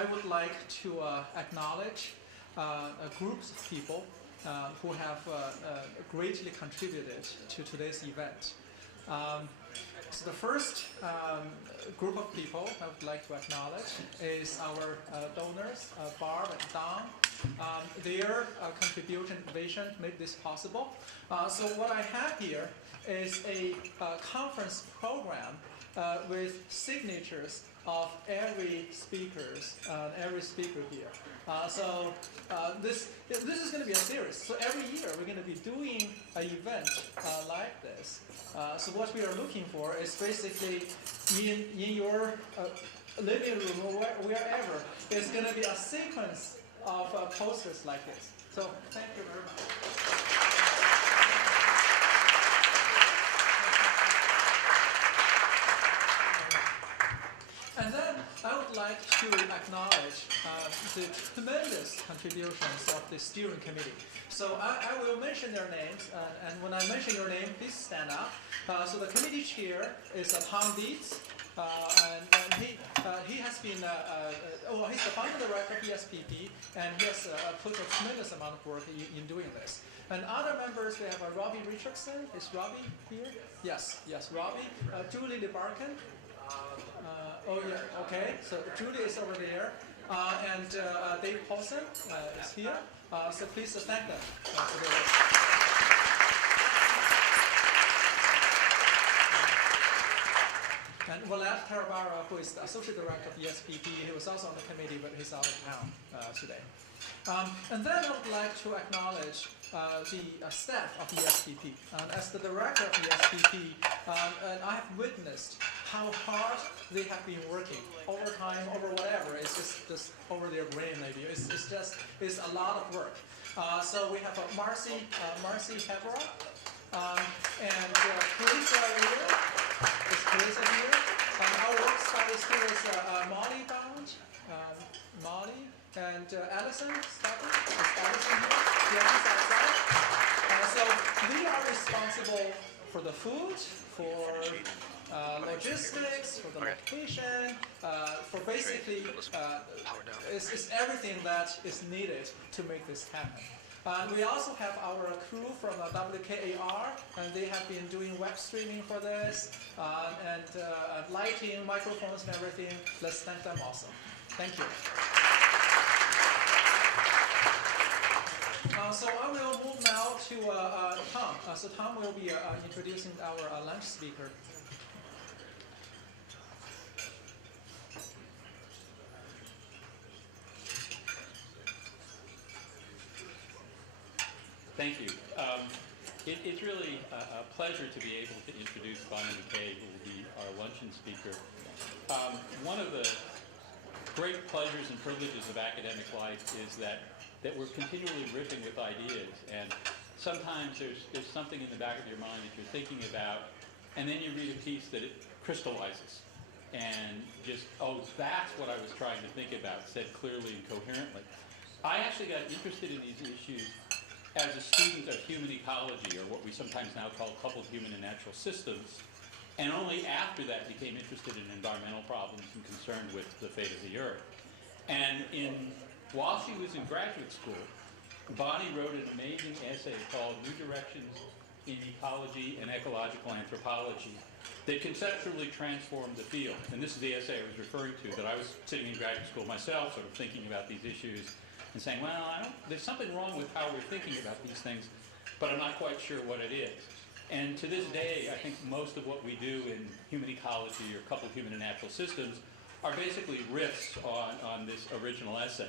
I would like to acknowledge groups of people who have greatly contributed to today's event. So the first group of people I would like to acknowledge is our donors, Barb and Don. Their contribution and vision made this possible. So what I have here is a conference program with signatures of every speaker here. So this is going to be a series. So every year we're going to be doing an event like this. So what we are looking for is basically in your living room or wherever, it's going to be a sequence of posters like this. So thank you very much. And then I would like to acknowledge the tremendous contributions of the steering committee. So I will mention their names, and when I mention your name, please stand up. So the committee chair is Tom Dietz, and he has been, he's the founder director of ESPP, and he has put a tremendous amount of work in doing this. And other members, we have Robbie Richardson. Is Robbie here? Yes, Robbie. Julie LeBarkin. Oh yeah, okay. So Julie is over there, and Dave Paulson is here. So please thank them for their work. And Walad Tarabara, who is the associate director of ESPP, he was also on the committee, but he's out of town today. And then I would like to acknowledge the staff of ESPP. As the director of ESPP, and I have witnessed how hard they have been working over time, over whatever. It's just over their brain maybe. It's a lot of work. So we have Marcy Hebra, and Carissa here. Is Carissa here? Our work study here is Molly Bound, Molly, and Allison Stafford. Is Allison here? Yeah, he's outside. So we are responsible for the food, for logistics, for the location, for basically it's everything that is needed to make this happen. We also have our crew from WKAR, and they have been doing web streaming for this, and lighting, microphones, and everything. Let's thank them also. Thank you. So I will move now to Tom. So Tom will be introducing our lunch speaker. Thank you. It's really a pleasure to be able to introduce Bonnie McCay, who will be our luncheon speaker. One of the great pleasures and privileges of academic life is that we're continually riffing with ideas, and sometimes there's something in the back of your mind that you're thinking about, and then you read a piece that it crystallizes, and just, oh, that's what I was trying to think about, said clearly and coherently. I actually got interested in these issues as a student of human ecology, or what we sometimes now call coupled human and natural systems, and only after that became interested in environmental problems and concerned with the fate of the Earth. And while she was in graduate school, Bonnie wrote an amazing essay called New Directions in Ecology and Ecological Anthropology that conceptually transformed the field. And this is the essay I was referring to, that I was sitting in graduate school myself, sort of thinking about these issues, and saying, well, there's something wrong with how we're thinking about these things, but I'm not quite sure what it is. And to this day, I think most of what we do in human ecology or coupled human and natural systems are basically riffs on this original essay.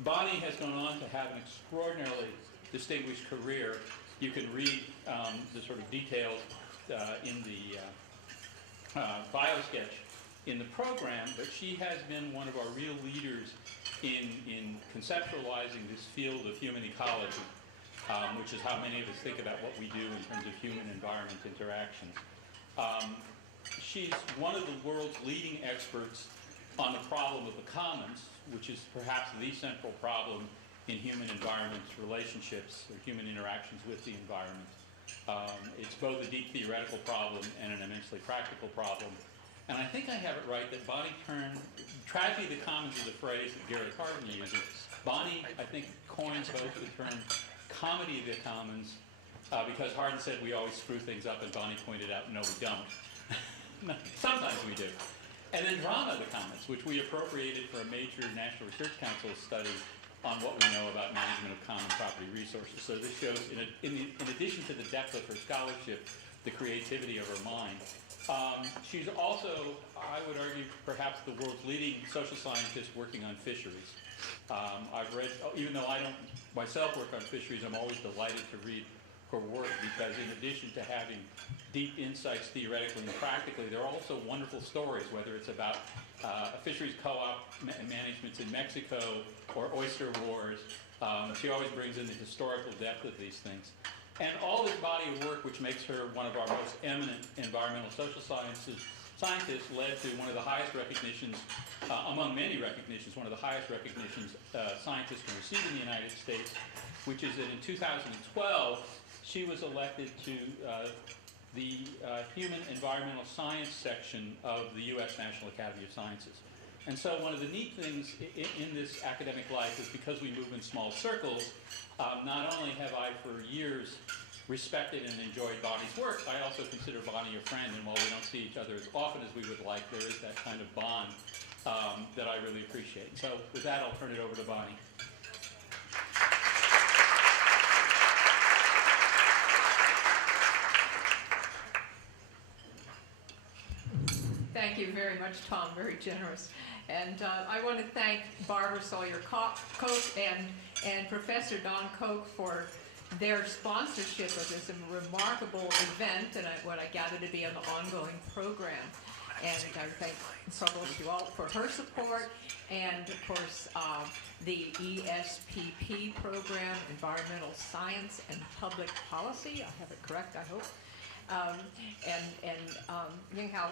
Bonnie has gone on to have an extraordinarily distinguished career. You can read the sort of details in the bio sketch in the program, but she has been one of our real leaders in conceptualizing this field of human ecology, which is how many of us think about what we do in terms of human-environment interactions. She's one of the world's leading experts on the problem of the commons, which is perhaps the central problem in human-environment relationships or human interactions with the environment. It's both a deep theoretical problem and an immensely practical problem. And I think I have it right that Bonnie turned, tragedy of the commons is a phrase that Gary Carden uses. Bonnie, I think, coins both the term comedy of the commons, because Hardin said we always screw things up, and Bonnie pointed out, no, we don't. Sometimes we do. And then drama of the commons, which we appropriated for a major National Research Council study on what we know about management of common property resources. So this shows, in addition to the depth of her scholarship, the creativity of her mind. She's also, I would argue, perhaps the world's leading social scientist working on fisheries. I've read, even though I don't myself work on fisheries, I'm always delighted to read her work, because in addition to having deep insights theoretically and practically, there are also wonderful stories, whether it's about a fisheries co-op managements in Mexico or oyster wars. She always brings in the historical depth of these things. And all this body of work, which makes her one of our most eminent environmental social scientists, led to one of the highest recognitions, among many recognitions, one of the highest recognitions scientists can receive in the United States, which is that in 2012, she was elected to the Human Environmental Science section of the U.S. National Academy of Sciences. And so one of the neat things in this academic life is, because we move in small circles, not only have I for years respected and enjoyed Bonnie's work, I also consider Bonnie a friend, and while we don't see each other as often as we would like, there is that kind of bond that I really appreciate. So with that, I'll turn it over to Bonnie. Thank you very much, Tom. Very generous. And I want to thank Barbara Sawyer-Koch and Professor Don Koch for their sponsorship of this remarkable event, and what I gather to be an ongoing program. And I thank Provost Dualt for her support, and of course the ESPP program, Environmental Science and Public Policy. I have it correct, I hope. Yinghao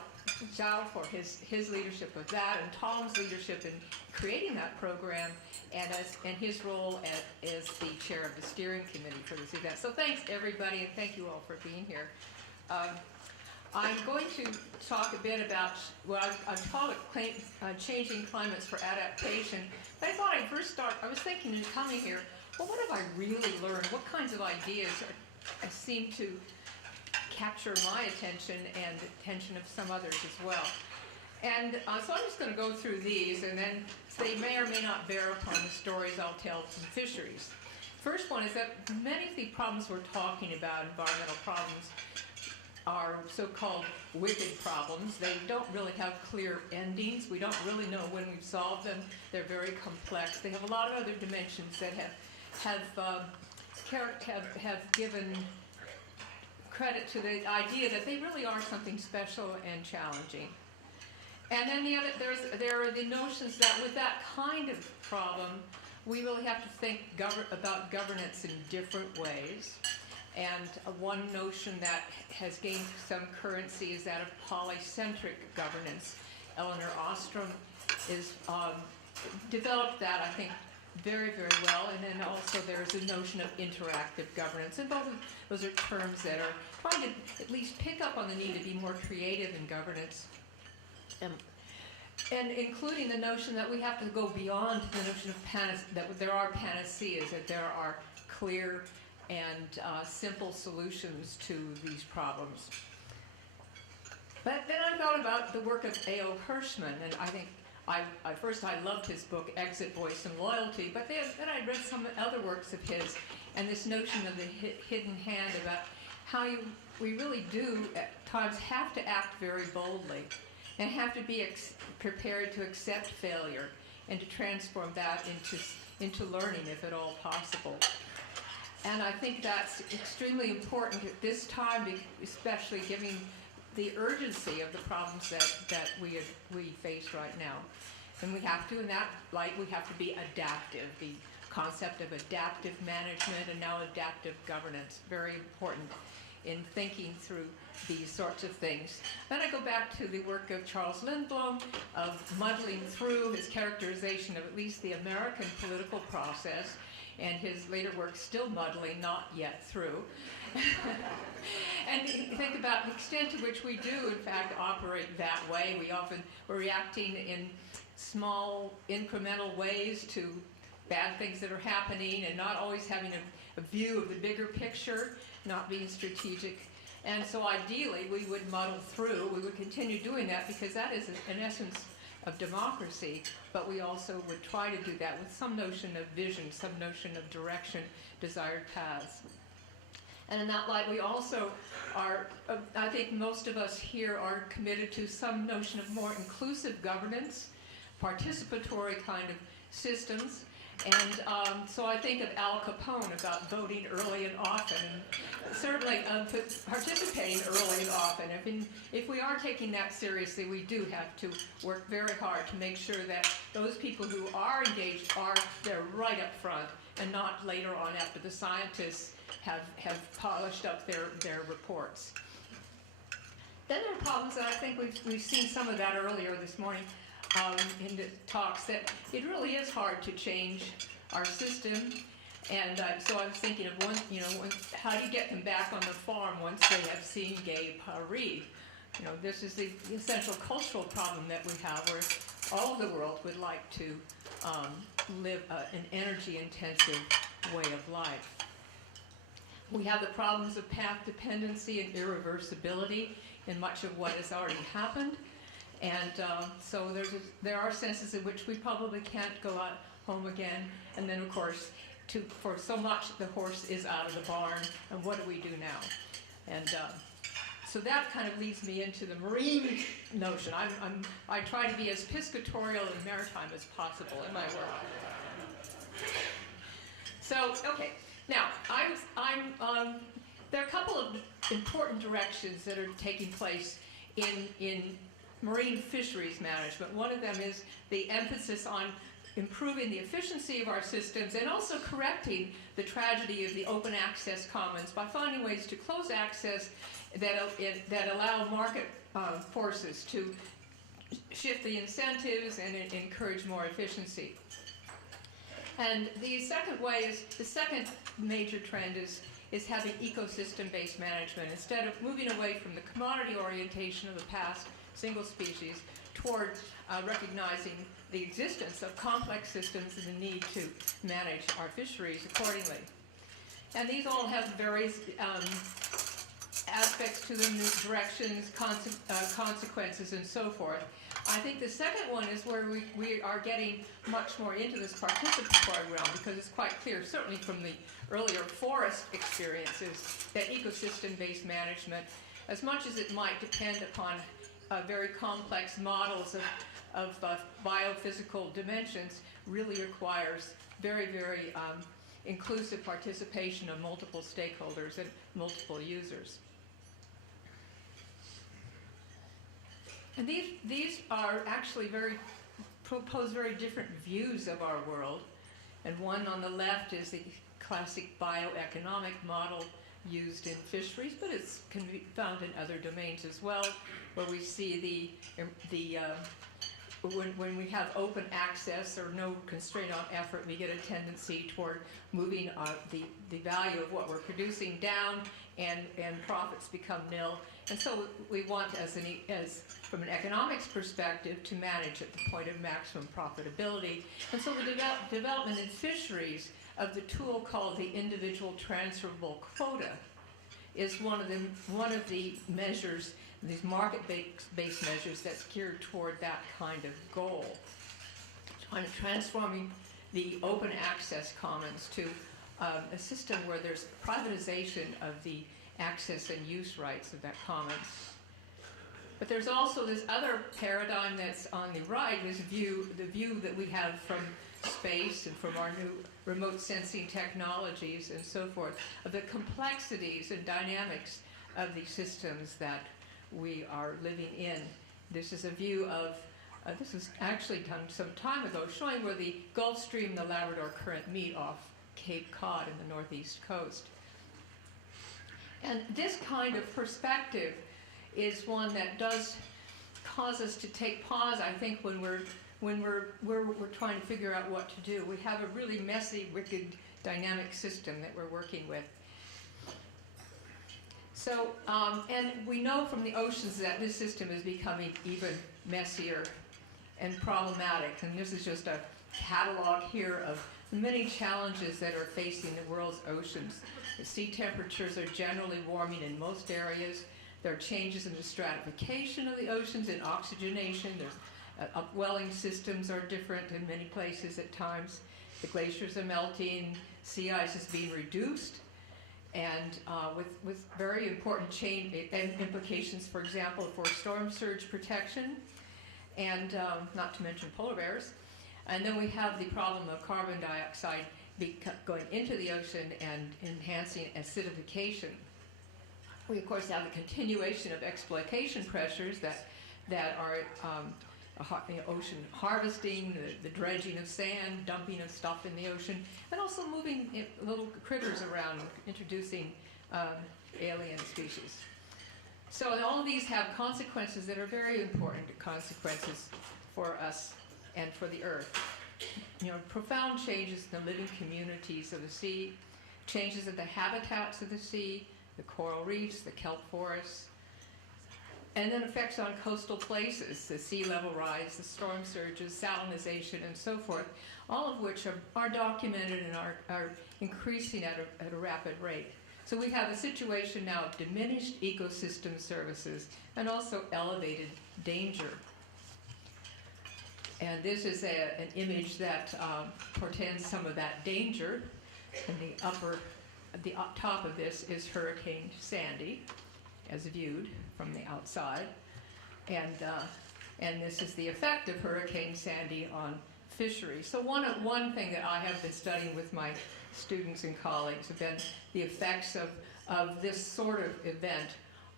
Zhao for his leadership of that, and Tom's leadership in creating that program, and his role as the chair of the steering committee for this event. So thanks everybody, and thank you all for being here. I'm going to talk a bit about, well, I've called it Changing Climates for Adaptation. But I thought I'd first start, I was thinking in coming here, well, what have I really learned? What kinds of ideas seem to capture my attention and the attention of some others as well. And so I'm just going to go through these, and then they may or may not bear upon the stories I'll tell from fisheries. First one is that many of the problems we're talking about, environmental problems, are so-called wicked problems. They don't really have clear endings. We don't really know when we've solved them. They're very complex. They have a lot of other dimensions that have given credit to the idea that they really are something special and challenging. And then there are the notions that with that kind of problem, we really have to think about governance in different ways. And one notion that has gained some currency is that of polycentric governance. Eleanor Ostrom is developed that, I think, very, very well. And then also there's a notion of interactive governance. And both of those are terms that are trying to at least pick up on the need to be more creative in governance. And including the notion that we have to go beyond the notion of that there are panaceas, that there are clear and simple solutions to these problems. But then I thought about the work of A.O. Hirschman, and I think first I loved his book, Exit, Voice, and Loyalty, but then I read some other works of his, and this notion of the hidden hand about how we really do at times have to act very boldly and have to be prepared to accept failure and to transform that into learning, if at all possible. And I think that's extremely important at this time, especially given the urgency of the problems that we face right now. And we have to, in that light, we have to be adaptive. The concept of adaptive management and now adaptive governance, very important in thinking through these sorts of things. Then I go back to the work of Charles Lindblom, of muddling through his characterization of at least the American political process, and his later work still muddling, not yet through. And think about the extent to which we do, in fact, operate that way. We're reacting in small, incremental ways to bad things that are happening, and not always having a view of the bigger picture, not being strategic. And so ideally, we would muddle through. We would continue doing that because that is an essence of democracy, but we also would try to do that with some notion of vision, some notion of direction, desired paths. And in that light, we also are, I think most of us here are committed to some notion of more inclusive governance, participatory kind of systems. And so I think of Al Capone about voting early and often, and certainly participating early and often. If we are taking that seriously, we do have to work very hard to make sure that those people who are engaged they're right up front, and not later on after the scientists have polished up their reports. Then there are problems, and I think we've seen some of that earlier this morning in the talks, that it really is hard to change our system. And so I was thinking of how do you get them back on the farm once they have seen gay Paris? This is the essential cultural problem that we have, where all of the world would like to live an energy-intensive way of life. We have the problems of path dependency and irreversibility in much of what has already happened. And so there are senses in which we probably can't go out home again. And then, of course, for so much, the horse is out of the barn, and what do we do now? And so that kind of leads me into the marine notion. I try to be as piscatorial and maritime as possible in my work. So, okay. Now, there are a couple of important directions that are taking place in marine fisheries management. One of them is the emphasis on improving the efficiency of our systems and also correcting the tragedy of the open access commons by finding ways to close access that allow market forces to shift the incentives and encourage more efficiency. And the second major trend is having ecosystem-based management. Instead of moving away from the commodity orientation of the past, single species, toward recognizing the existence of complex systems and the need to manage our fisheries accordingly. And these all have various aspects to them, directions, consequences, and so forth. I think the second one is where we are getting much more into this participatory realm, because it's quite clear, certainly from the earlier forest experiences, that ecosystem-based management, as much as it might depend upon very complex models of biophysical dimensions, really requires very, very inclusive participation of multiple stakeholders and multiple users. And these are actually propose very different views of our world. And one on the left is the classic bioeconomic model used in fisheries, but it can be found in other domains as well, where we see when we have open access or no constraint on effort, we get a tendency toward moving the value of what we're producing down, and profits become nil. And so we want, from an economics perspective, to manage at the point of maximum profitability. And so the development in fisheries of the tool called the individual transferable quota is one of the measures, these market-based measures, that's geared toward that kind of goal, transforming the open access commons to a system where there's privatization of the access and use rights of that commons. But there's also this other paradigm that's on the right, the view that we have from space and from our new remote sensing technologies and so forth, of the complexities and dynamics of the systems that we are living in. This is a view of, this was actually done some time ago, showing where the Gulf Stream and the Labrador Current meet off Cape Cod in the northeast coast. And this kind of perspective is one that does cause us to take pause, I think, when we're trying to figure out what to do. We have a really messy, wicked, dynamic system that we're working with. So, and we know from the oceans that this system is becoming even messier and problematic. And this is just a catalog here of the many challenges that are facing the world's oceans. The sea temperatures are generally warming in most areas. There are changes in the stratification of the oceans and oxygenation. There's upwelling systems are different in many places at times. The glaciers are melting. Sea ice is being reduced. And with very important implications, for example, for storm surge protection, and not to mention polar bears. And then we have the problem of carbon dioxide going into the ocean and enhancing acidification. We, of course, have the continuation of exploitation pressures that are ocean harvesting, the dredging of sand, dumping of stuff in the ocean, and also moving little critters around, introducing alien species. So all of these have consequences that are very important consequences for us and for the Earth. You know, profound changes in the living communities of the sea, changes in the habitats of the sea, the coral reefs, the kelp forests, and then effects on coastal places, the sea level rise, the storm surges, salinization, and so forth, all of which are documented and are increasing at a rapid rate. So we have a situation now of diminished ecosystem services and also elevated danger. And this is an image that portends some of that danger. And the top of this is Hurricane Sandy, as viewed from the outside. And this is the effect of Hurricane Sandy on fisheries. So one thing that I have been studying with my students and colleagues have been the effects of this sort of event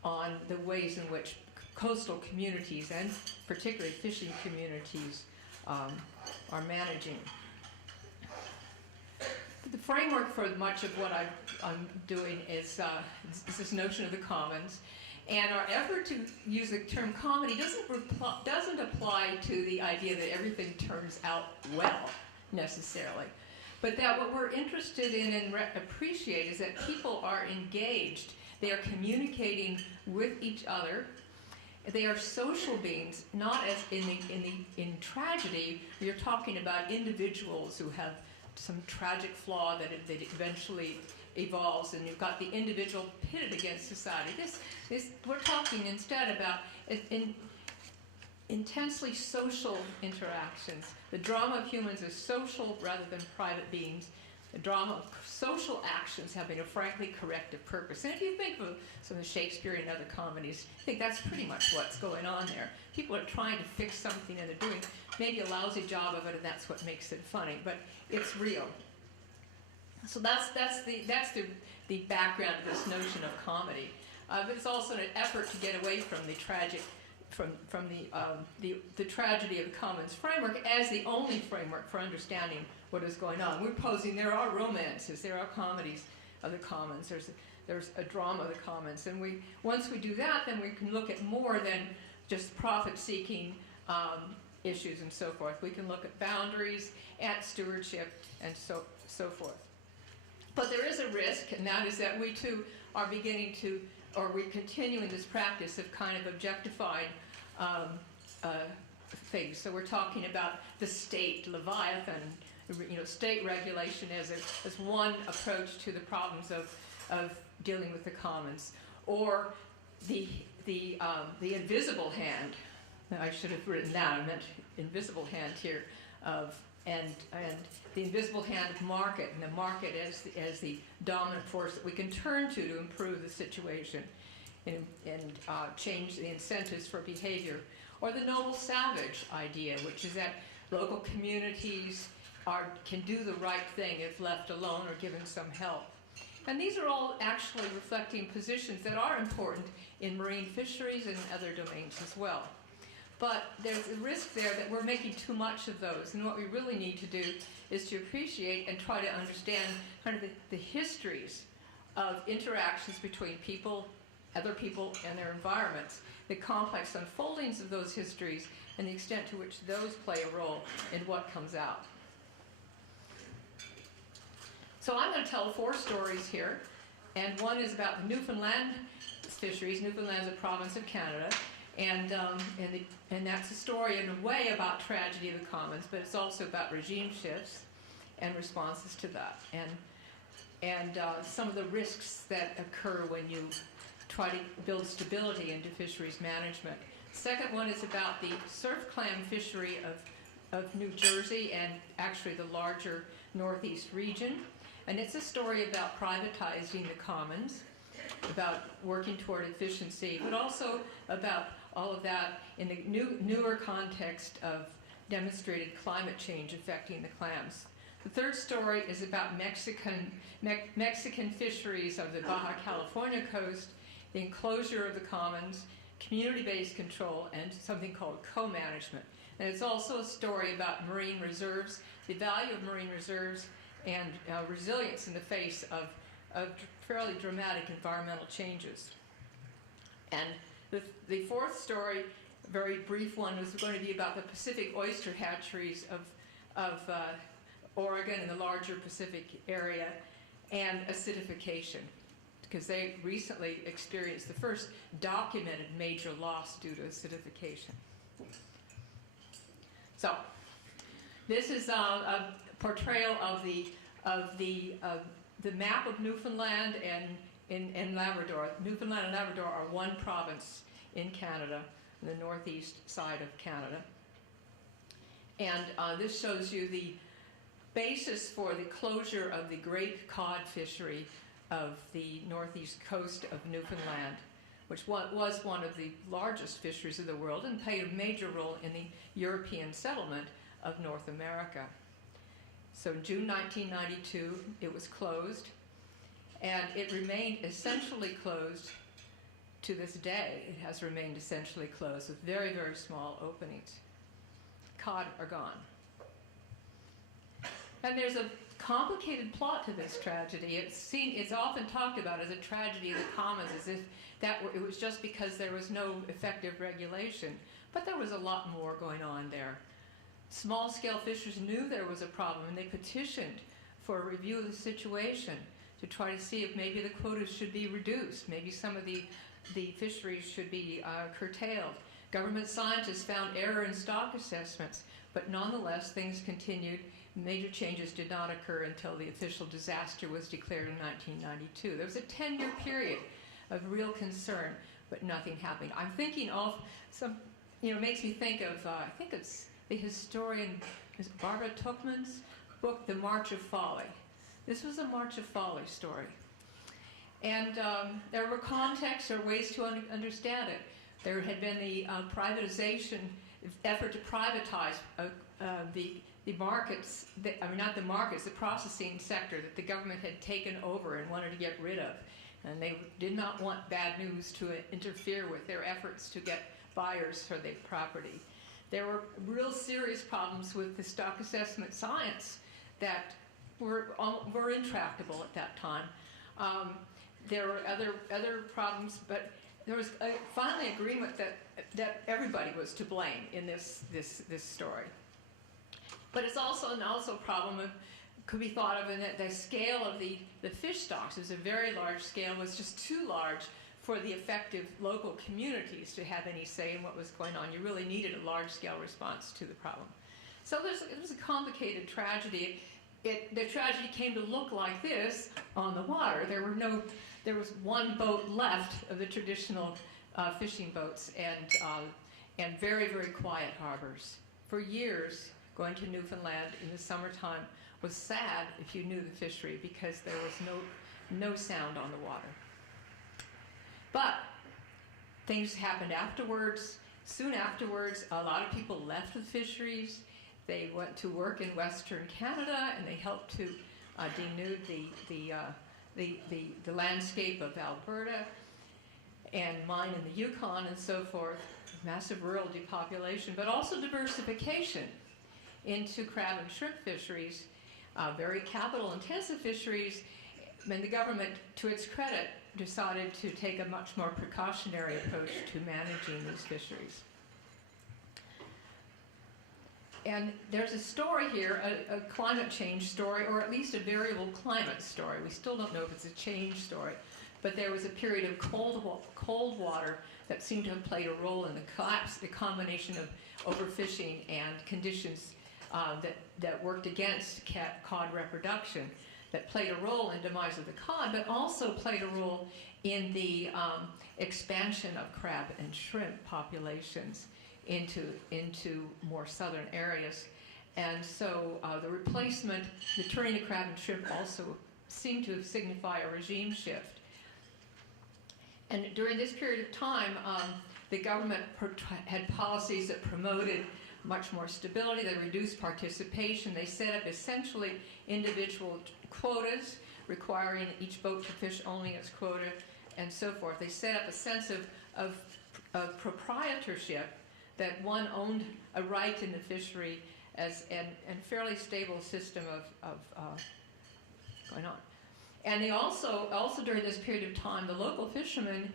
on the ways in which coastal communities, and particularly fishing communities, are managing. The framework for much of what I'm doing is this notion of the commons. And our effort to use the term comedy doesn't apply to the idea that everything turns out well, necessarily. But that what we're interested in and appreciate is that people are engaged. They are communicating with each other. They are social beings, not as in tragedy, you're talking about individuals who have some tragic flaw that eventually evolves, and you've got the individual pitted against society. We're talking instead about intensely social interactions. The drama of humans is social rather than private beings. The drama of social actions having a frankly corrective purpose. And if you think of some of Shakespeare and other comedies, I think that's pretty much what's going on there. People are trying to fix something and they're doing maybe a lousy job of it, and that's what makes it funny, but it's real. So that's the background of this notion of comedy. But it's also an effort to get away from the tragic, from the tragedy of the commons framework as the only framework for understanding what is going on. We're posing there are romances, there are comedies of the commons, there's a drama of the commons, and once we do that, then we can look at more than just profit-seeking issues and so forth. We can look at boundaries, at stewardship, and so forth. But there is a risk, and that is that we too are beginning to, or we're continuing this practice of kind of objectifying things. So we're talking about the state, Leviathan, state regulation as one approach to the problems of dealing with the commons, or the invisible hand. I should have written that. I meant invisible hand here and the invisible hand of market, and the market as the dominant force that we can turn to improve the situation and change the incentives for behavior. Or the noble savage idea, which is that local communities can do the right thing if left alone or given some help. And these are all actually reflecting positions that are important in marine fisheries and other domains as well. But there's a risk there that we're making too much of those, and what we really need to do is to appreciate and try to understand kind of the histories of interactions between people, other people, and their environments, the complex unfoldings of those histories, and the extent to which those play a role in what comes out. So I'm going to tell 4 stories here, and one is about the Newfoundland fisheries. Newfoundland is a province of Canada, and that's a story in a way about tragedy of the commons, but it's also about regime shifts and responses to that, and some of the risks that occur when you try to build stability into fisheries management. Second one is about the surf clam fishery of New Jersey and actually the larger Northeast region. And it's a story about privatizing the commons, about working toward efficiency, but also about all of that in the newer context of demonstrated climate change affecting the clams. The third story is about Mexican fisheries of the Baja California coast, the enclosure of the commons, community-based control, and something called co-management. And it's also a story about marine reserves, the value of marine reserves, and resilience in the face of fairly dramatic environmental changes. And the fourth story, a very brief one, was going to be about the Pacific oyster hatcheries of Oregon and the larger Pacific area, and acidification, because they recently experienced the first documented major loss due to acidification. So, this is a portrayal of the map of Newfoundland and Labrador. Newfoundland and Labrador are one province in Canada, in the northeast side of Canada. And this shows you the basis for the closure of the great cod fishery of the northeast coast of Newfoundland, which was one of the largest fisheries of the world and played a major role in the European settlement of North America. So in June 1992, it was closed, and it remained essentially closed to this day. It has remained essentially closed with very, very small openings. Cod are gone. And there's a complicated plot to this tragedy. It's often talked about as a tragedy of the commons, as if it was just because there was no effective regulation. But there was a lot more going on there. Small-scale fishers knew there was a problem, and they petitioned for a review of the situation to try to see if maybe the quotas should be reduced, maybe some of the fisheries should be curtailed. Government scientists found error in stock assessments, but nonetheless, things continued. Major changes did not occur until the official disaster was declared in 1992. There was a 10-year period of real concern, but nothing happened. I'm thinking of some, makes me think of, I think it's the historian, is Barbara Tuchman's book, The March of Folly. This was a March of Folly story. And there were contexts or ways to understand it. There had been the privatization, effort to privatize the markets, the processing sector that the government had taken over and wanted to get rid of. And they did not want bad news to interfere with their efforts to get buyers for their property. There were real serious problems with the stock assessment science that were intractable at that time. There were other problems, but there was finally agreement that everybody was to blame in this story. But it's also a problem could be thought of in that the scale of the fish stocks is a very large scale, was just too large for the effective local communities to have any say in what was going on. You really needed a large-scale response to the problem. So it was a complicated tragedy. The tragedy came to look like this on the water. There was one boat left of the traditional fishing boats, and very, very quiet harbors. For years, going to Newfoundland in the summertime was sad if you knew the fishery, because there was no sound on the water. But things happened afterwards. Soon afterwards, a lot of people left the fisheries. They went to work in Western Canada, and they helped to denude the landscape of Alberta and mine in the Yukon and so forth. Massive rural depopulation, but also diversification into crab and shrimp fisheries, very capital-intensive fisheries, And the government, to its credit, decided to take a much more precautionary approach to managing these fisheries. And there's a story here, a climate change story, or at least a variable climate story. We still don't know if it's a change story, but there was a period of cold water that seemed to have played a role in the collapse, the combination of overfishing and conditions that worked against cod reproduction, that played a role in demise of the cod, but also played a role in the expansion of crab and shrimp populations into more southern areas. And so the replacement, the turning to crab and shrimp also seemed to signify a regime shift. And during this period of time, the government had policies that promoted much more stability. They reduced participation. They set up essentially individual quotas, requiring each boat to fish only its quota, and so forth. They set up a sense of proprietorship, that one owned a right in the fishery and fairly stable system of going on. And they also during this period of time, the local fishermen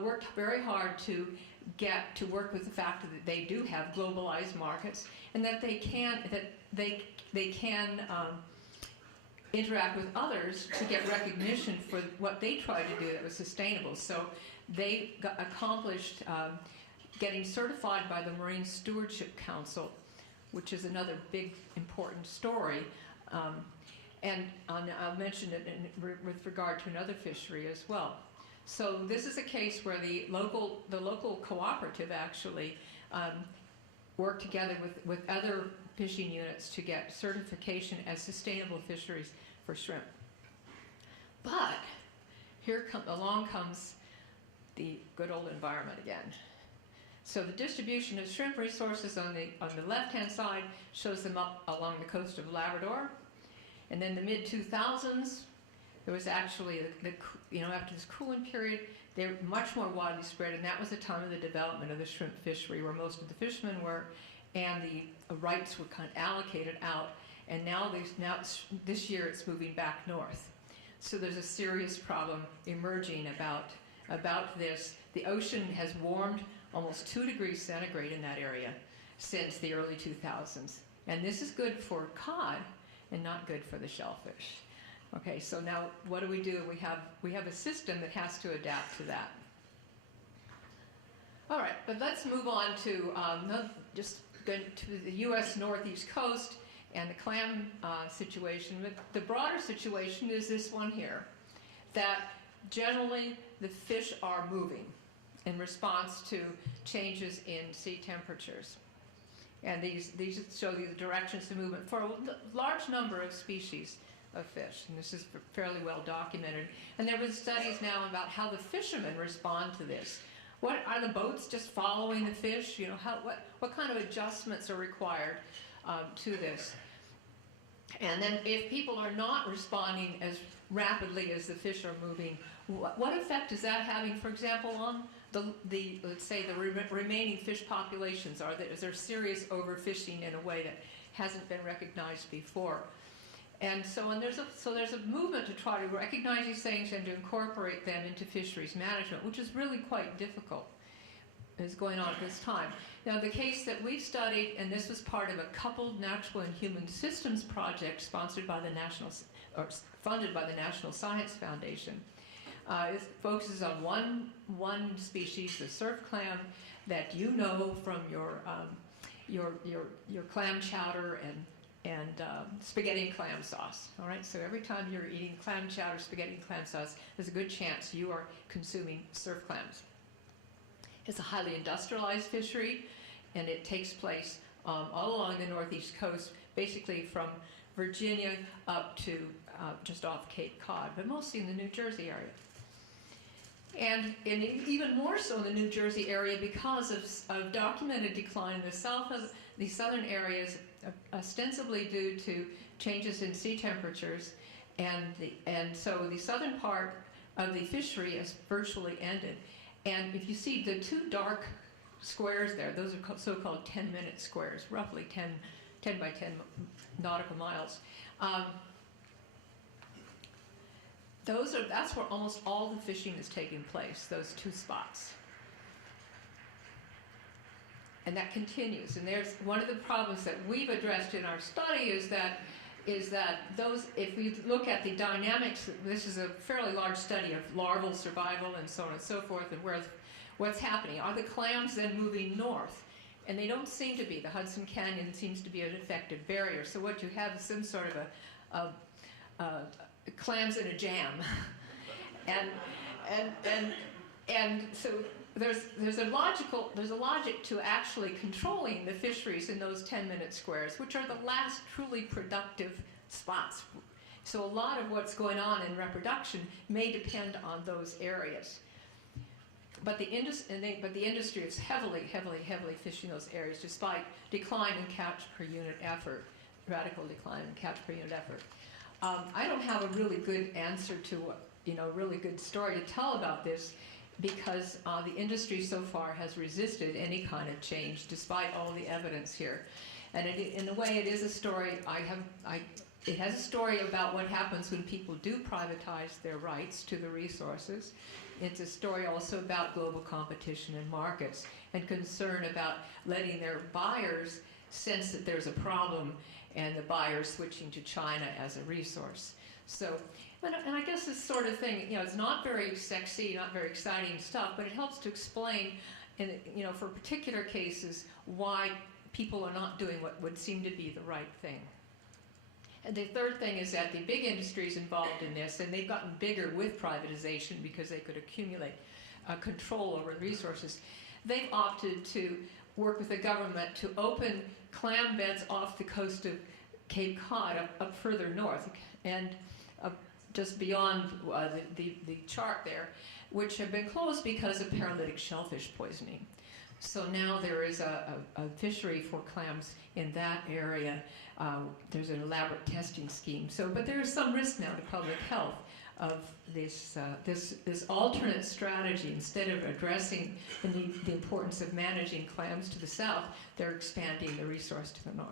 worked very hard to work with the fact that they do have globalized markets, and that they can interact with others to get recognition for what they tried to do that was sustainable. So they accomplished getting certified by the Marine Stewardship Council, which is another big important story. And I'll mention it with regard to another fishery as well. So this is a case where the local cooperative actually worked together with other fishing units to get certification as sustainable fisheries for shrimp. But along comes the good old environment again. So the distribution of shrimp resources on the left-hand side shows them up along the coast of Labrador. And then the mid-2000s, there was actually, after this cooling period, they're much more widely spread, and that was the time of the development of the shrimp fishery, where most of the fishermen were, and the rights were kind of allocated out. And now this year it's moving back north. So there's a serious problem emerging about this. The ocean has warmed almost 2 degrees centigrade in that area since the early 2000s. And this is good for cod and not good for the shellfish. Okay, so now what do? We have a system that has to adapt to that. All right, but let's move on to just going to the U.S. Northeast coast and the clam situation. But the broader situation is this one here, that generally the fish are moving in response to changes in sea temperatures. And these show you the directions of movement for a large number of species of fish, and this is fairly well documented. And there was studies now about how the fishermen respond to this. What are the boats just following the fish? What kind of adjustments are required to this? And then if people are not responding as rapidly as the fish are moving, what effect is that having, for example, on let's say the remaining fish populations? Is there serious overfishing in a way that hasn't been recognized before? And there's a movement to try to recognize these things and to incorporate them into fisheries management, which is really quite difficult, is going on at this time. Now, the case that we've studied, and this was part of a coupled natural and human systems project sponsored by funded by the National Science Foundation, it focuses on one species, the surf clam, that you know from your clam chowder and spaghetti and clam sauce. All right, so every time you're eating clam chowder, spaghetti and clam sauce, there's a good chance you are consuming surf clams. It's a highly industrialized fishery, and it takes place all along the northeast coast, basically from Virginia up to just off Cape Cod, but mostly in the New Jersey area. And even more so in the New Jersey area because of documented decline in the southern areas, ostensibly due to changes in sea temperatures, and so the southern part of the fishery has virtually ended. And if you see the two dark squares there, those are so-called 10-minute squares, roughly 10 by 10 nautical miles. that's where almost all the fishing is taking place, those two spots. And that continues. And there's one of the problems that we've addressed in our study is that those, if we look at the dynamics, this is a fairly large study of larval survival and so on and so forth, and what's happening. Are the clams then moving north? And they don't seem to be. The Hudson Canyon seems to be an effective barrier. So what you have is some sort of clams in a jam. and so there's a logic to actually controlling the fisheries in those 10-minute squares, which are the last truly productive spots. So a lot of what's going on in reproduction may depend on those areas. But the industry is heavily fishing those areas, despite decline in catch per unit effort, radical decline in catch per unit effort. I don't have a really good answer to, really good story to tell about this, because the industry so far has resisted any kind of change, despite all the evidence here. And in a way, it is a story. It has a story about what happens when people do privatize their rights to the resources. It's a story also about global competition in markets and concern about letting their buyers sense that there's a problem and the buyers switching to China as a resource. So, and I guess this sort of thing, it's not very sexy, not very exciting stuff, but it helps to explain, for particular cases, why people are not doing what would seem to be the right thing. And the third thing is that the big industries involved in this, and they've gotten bigger with privatization because they could accumulate control over resources, they've opted to work with the government to open clam beds off the coast of Cape Cod up further north, and just beyond the chart there, which have been closed because of paralytic shellfish poisoning. So now there is a fishery for clams in that area. There's an elaborate testing scheme. But there is some risk now to public health of this alternate strategy. Instead of addressing the importance of managing clams to the south, they're expanding the resource to the north.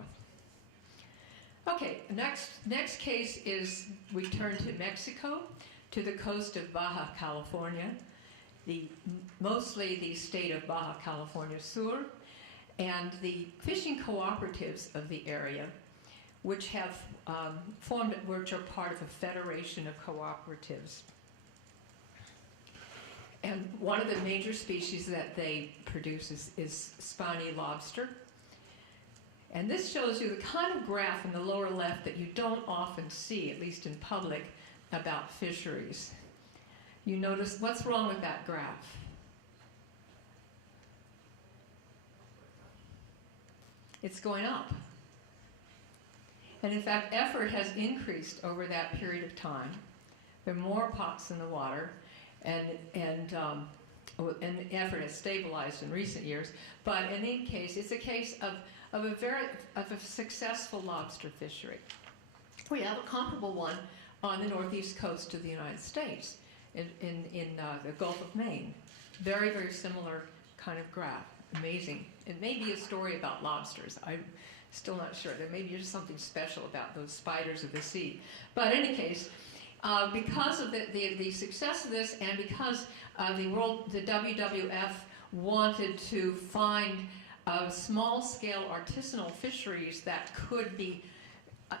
Okay, next case is we turn to Mexico, to the coast of Baja California, mostly the state of Baja California Sur, and the fishing cooperatives of the area, which have which are part of a federation of cooperatives. And one of the major species that they produce is spiny lobster. And this shows you the kind of graph in the lower left that you don't often see, at least in public, about fisheries. You notice, what's wrong with that graph? It's going up. And in fact, effort has increased over that period of time. There are more pots in the water, and the effort has stabilized in recent years. But in any case, it's a case of a successful lobster fishery. We have a comparable one on the northeast coast of the United States, in the Gulf of Maine. Very, very similar kind of graph. Amazing. It may be a story about lobsters. I'm still not sure. There may be just something special about those spiders of the sea. But in any case, because of the success of this, and because the WWF wanted to find small-scale artisanal fisheries that could be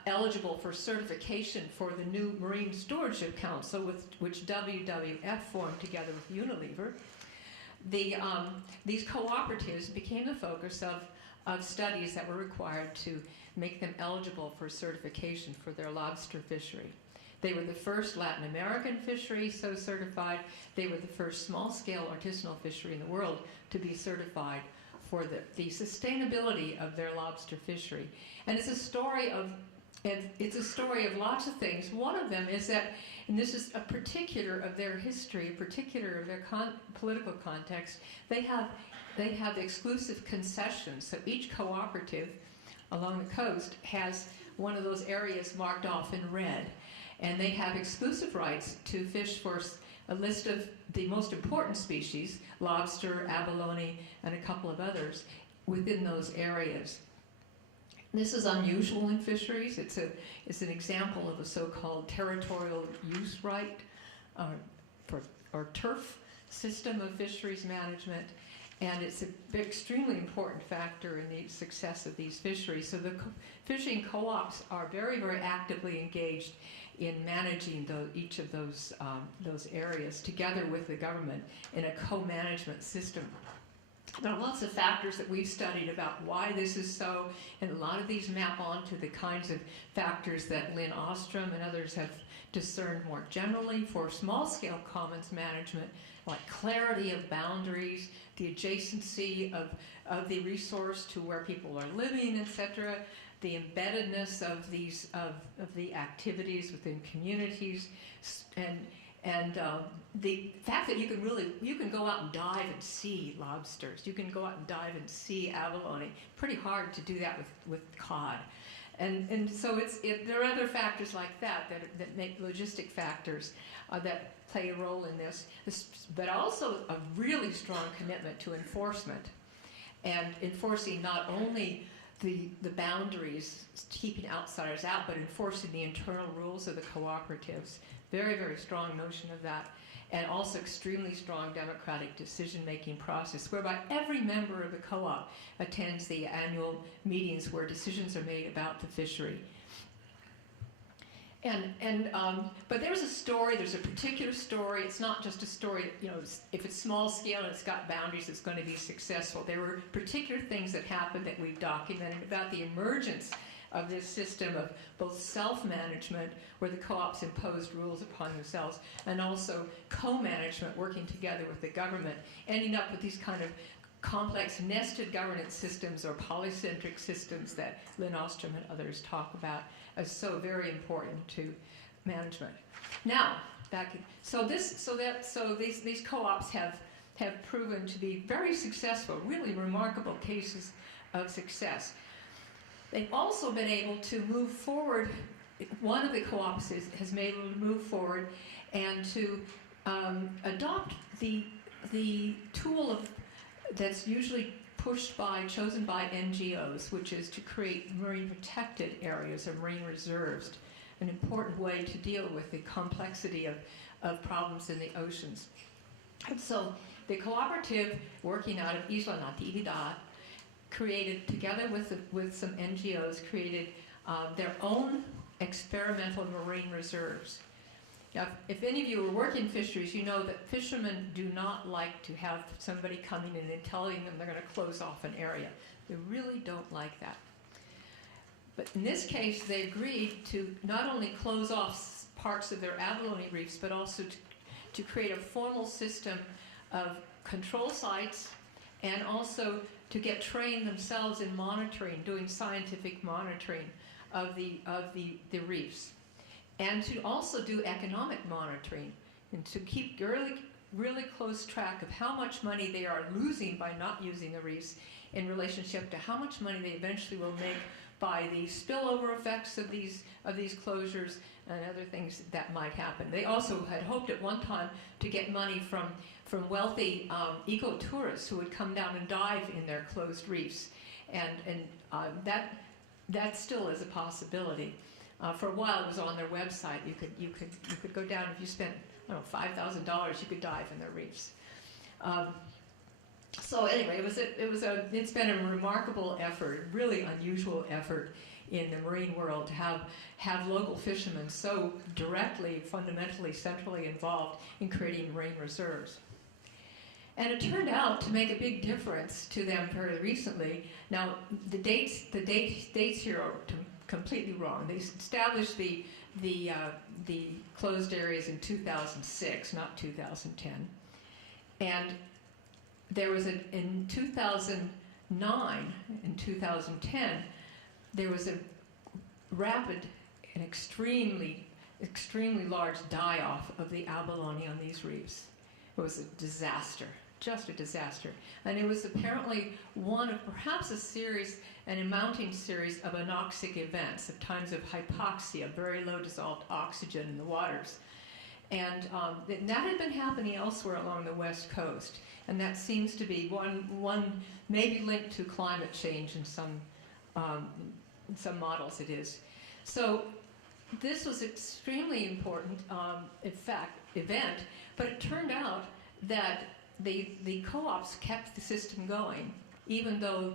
eligible for certification for the new Marine Stewardship Council, which WWF formed together with Unilever, these cooperatives became the focus of studies that were required to make them eligible for certification for their lobster fishery. They were the first Latin American fishery so certified. They were the first small-scale artisanal fishery in the world to be certified for the sustainability of their lobster fishery. And it's a story of lots of things. One of them is that, and this is a particular of their history, a particular of their political context, they have exclusive concessions. So each cooperative along the coast has one of those areas marked off in red. And they have exclusive rights to fish for a list of the most important species, lobster, abalone, and a couple of others, within those areas. This is unusual in fisheries. It's an example of a so-called territorial use right or turf system of fisheries management, and it's an extremely important factor in the success of these fisheries. So the fishing co-ops are very, very actively engaged in managing each of those areas together with the government in a co-management system. There are lots of factors that we've studied about why this is so, and a lot of these map onto the kinds of factors that Lynn Ostrom and others have discerned more generally for small-scale commons management, like clarity of boundaries, the adjacency of the resource to where people are living, etc., the embeddedness of the activities within communities, and the fact that you can go out and dive and see lobsters. You can go out and dive and see abalone. Pretty hard to do that with cod. And so there are other factors like that make logistic factors that play a role in this, but also a really strong commitment to enforcement, and enforcing not only the boundaries, keeping outsiders out, but enforcing the internal rules of the cooperatives. Very, very strong notion of that. And also extremely strong democratic decision-making process, whereby every member of the co-op attends the annual meetings where decisions are made about the fishery. But there's a particular story. It's not just a story, if it's small scale and it's got boundaries, it's going to be successful. There were particular things that happened that we've documented about the emergence of this system of both self-management, where the co-ops imposed rules upon themselves, and also co-management, working together with the government, ending up with these kind of complex nested governance systems or polycentric systems that Lynn Ostrom and others talk about as so very important to management. Now, these co-ops have proven to be very successful, really remarkable cases of success. They've also been able to move forward. One of the co-ops has been able to move forward and to adopt the tool that's usually chosen by NGOs, which is to create marine protected areas or marine reserves, an important way to deal with the complexity of problems in the oceans. And so the cooperative, working out of Isla Natividad, created, together with some NGOs, created their own experimental marine reserves. Now, if any of you are working fisheries, you know that fishermen do not like to have somebody coming in and telling them they're going to close off an area. They really don't like that. But in this case, they agreed to not only close off parts of their abalone reefs, but also to create a formal system of control sites, and also to get trained themselves in monitoring, doing scientific monitoring of the reefs, and to also do economic monitoring, and to keep really, really close track of how much money they are losing by not using the reefs in relationship to how much money they eventually will make by the spillover effects of these closures and other things that might happen. They also had hoped at one time to get money from wealthy eco-tourists who would come down and dive in their closed reefs, and that still is a possibility. For a while, it was on their website. You could go down if you spent $5,000. You could dive in their reefs. So anyway, it's been a remarkable effort, really unusual effort in the marine world to have local fishermen so directly, fundamentally, centrally involved in creating marine reserves. And it turned out to make a big difference to them very recently. Now, the dates here are completely wrong. They established the closed areas in 2006, not 2010. And there was in 2009 and 2010, there was a rapid and extremely large die-off of the abalone on these reefs. It was a disaster, just a disaster. And it was apparently one of perhaps an mounting series of anoxic events, of times of hypoxia, very low dissolved oxygen in the waters. And that had been happening elsewhere along the West Coast. And that seems to be one maybe linked to climate change in some models it is. So this was extremely important. In fact, event, but it turned out that the co-ops kept the system going, even though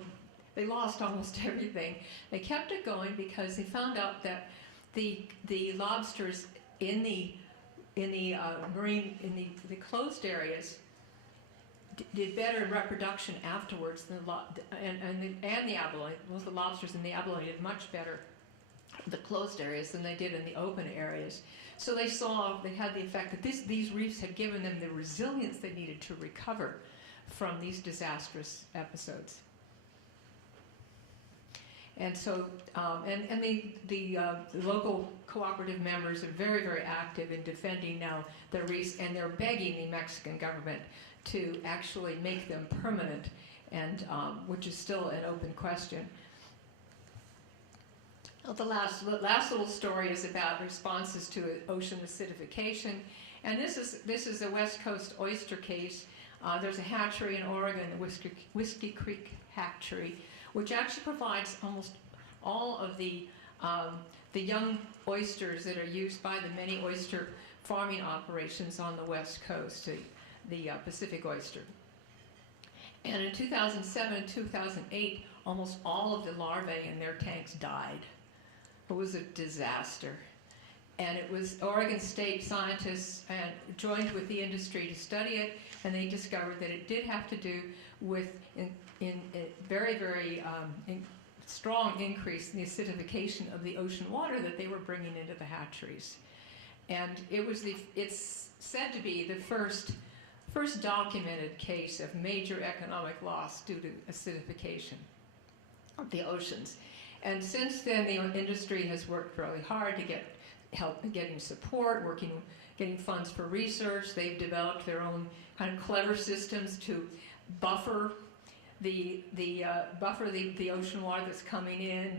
they lost almost everything. They kept it going because they found out that the lobsters in the marine, in the closed areas did better in reproduction afterwards than and the abalone. Both the lobsters and the abalone did much better in the closed areas than they did in the open areas. So they had the effect that these reefs had given them the resilience they needed to recover from these disastrous episodes. And so, the local cooperative members are very, very active in defending now the reefs, and they're begging the Mexican government to actually make them permanent, and which is still an open question. The last little story is about responses to ocean acidification, and this is a West Coast oyster case. There's a hatchery in Oregon, the Whiskey Creek Hatchery, which actually provides almost all of the young oysters that are used by the many oyster farming operations on the West Coast, the Pacific oyster. And in 2007 and 2008, almost all of the larvae in their tanks died. It was a disaster. And it was Oregon State scientists joined with the industry to study it, and they discovered that it did have to do with in a very, very strong increase in the acidification of the ocean water that they were bringing into the hatcheries. And it's said to be the first documented case of major economic loss due to acidification of the oceans. And since then, the industry has worked really hard to get help getting support, getting funds for research. They've developed their own kind of clever systems to buffer the ocean water that's coming in,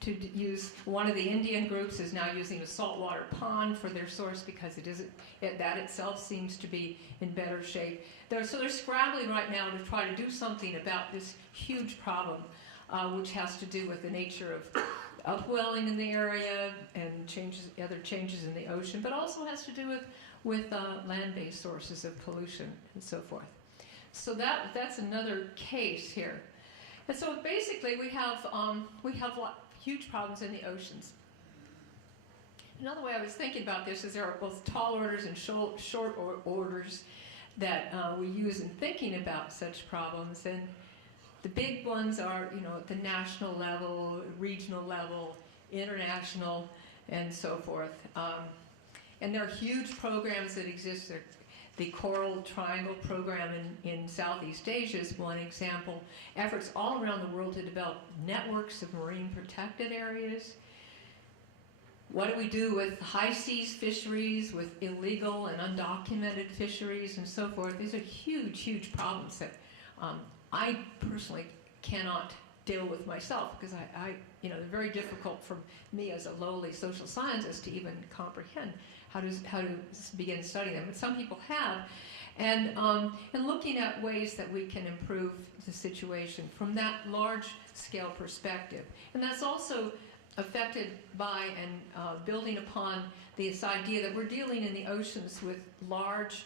to use. One of the Indian groups is now using a saltwater pond for their source because that itself seems to be in better shape. They're scrambling right now to try to do something about this huge problem, which has to do with the nature of upwelling in the area and other changes in the ocean, but also has to do with land-based sources of pollution and so forth. So that's another case here. And so basically we have huge problems in the oceans. Another way I was thinking about this is there are both tall orders and short orders that we use in thinking about such problems. And the big ones are, at the national level, regional level, international, and so forth. And there are huge programs that exist. The Coral Triangle program in Southeast Asia is one example. Efforts all around the world to develop networks of marine protected areas. What do we do with high seas fisheries, with illegal and undocumented fisheries, and so forth? These are huge, huge problems that I personally cannot deal with myself, because they're very difficult for me as a lowly social scientist to even comprehend how to begin studying them. But some people have, and looking at ways that we can improve the situation from that large scale perspective. And that's also affected by and building upon this idea that we're dealing in the oceans with large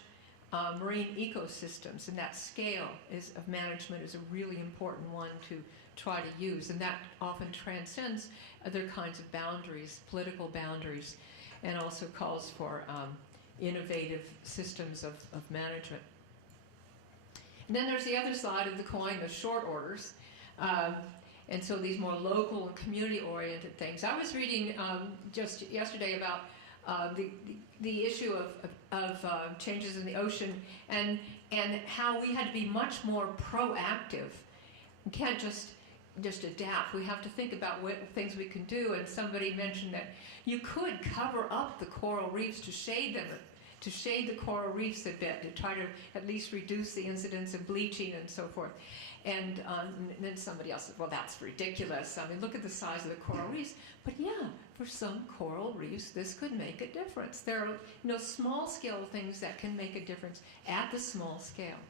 marine ecosystems, and that scale of management is a really important one to try to use, and that often transcends other kinds of boundaries, political boundaries, and also calls for innovative systems of management. And then there's the other side of the coin, the short orders, and so these more local and community-oriented things. I was reading just yesterday about the issue of changes in the ocean, and how we had to be much more proactive. We can't just adapt. We have to think about what things we can do. And somebody mentioned that you could cover up the coral reefs to shade them, to shade the coral reefs a bit, to try to at least reduce the incidence of bleaching and so forth. And then somebody else said, well, that's ridiculous. I mean, look at the size of the coral reefs. But yeah, for some coral reefs, this could make a difference. There are small scale things that can make a difference at the small scale.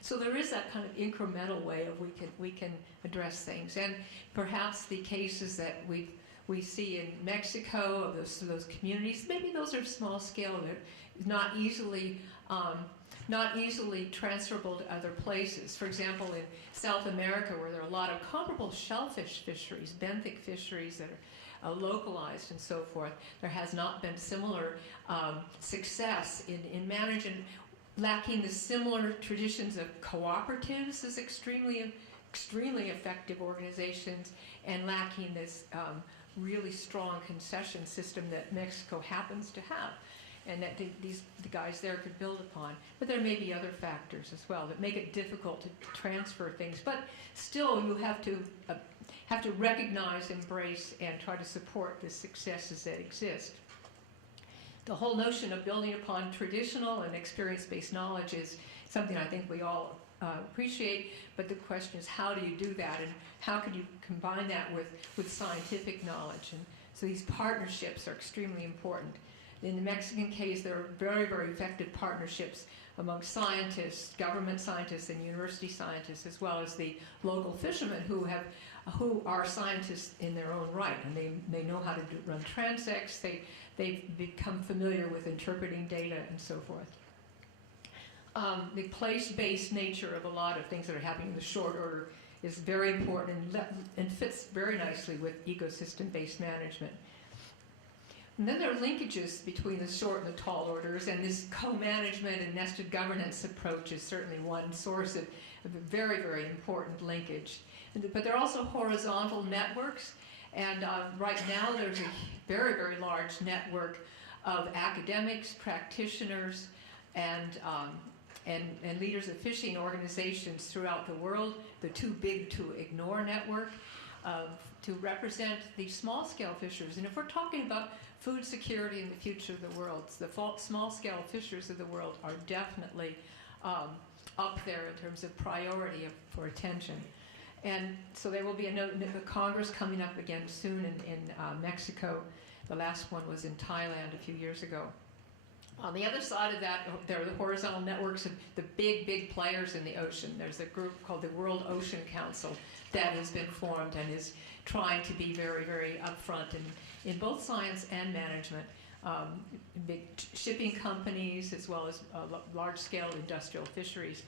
So there is that kind of incremental way of we can address things. And perhaps the cases that we've we see in Mexico, of those communities. Maybe those are small scale. They're not easily transferable to other places. For example, in South America, where there are a lot of comparable shellfish fisheries, benthic fisheries that are localized and so forth, there has not been similar success in managing, lacking the similar traditions of cooperatives as extremely effective organizations, and lacking this really strong concession system that Mexico happens to have, and that the guys there could build upon. But there may be other factors as well that make it difficult to transfer things. But still, you have to recognize, embrace, and try to support the successes that exist. The whole notion of building upon traditional and experience-based knowledge is something I think we all appreciate, but the question is, how do you do that, and how can you combine that with scientific knowledge? And so these partnerships are extremely important. In the Mexican case, there are very, very effective partnerships among scientists, government scientists, and university scientists, as well as the local fishermen who are scientists in their own right, and they know how to run transects. They've become familiar with interpreting data and so forth. The place-based nature of a lot of things that are happening in the short order is very important and fits very nicely with ecosystem-based management. And then there are linkages between the short and the tall orders, and this co-management and nested governance approach is certainly one source of a very, very important linkage. But there are also horizontal networks, and right now there's a very, very large network of academics, practitioners, and leaders of fishing organizations throughout the world, the Too Big to Ignore network, to represent these small-scale fishers. And if we're talking about food security in the future of the world, the small-scale fishers of the world are definitely up there in terms of priority for attention. And so there will be a Congress coming up again soon in Mexico. The last one was in Thailand a few years ago. On the other side of that, there are the horizontal networks of the big, big players in the ocean. There's a group called the World Ocean Council that has been formed and is trying to be very, very upfront in both science and management. Big shipping companies, as well as large-scale industrial fisheries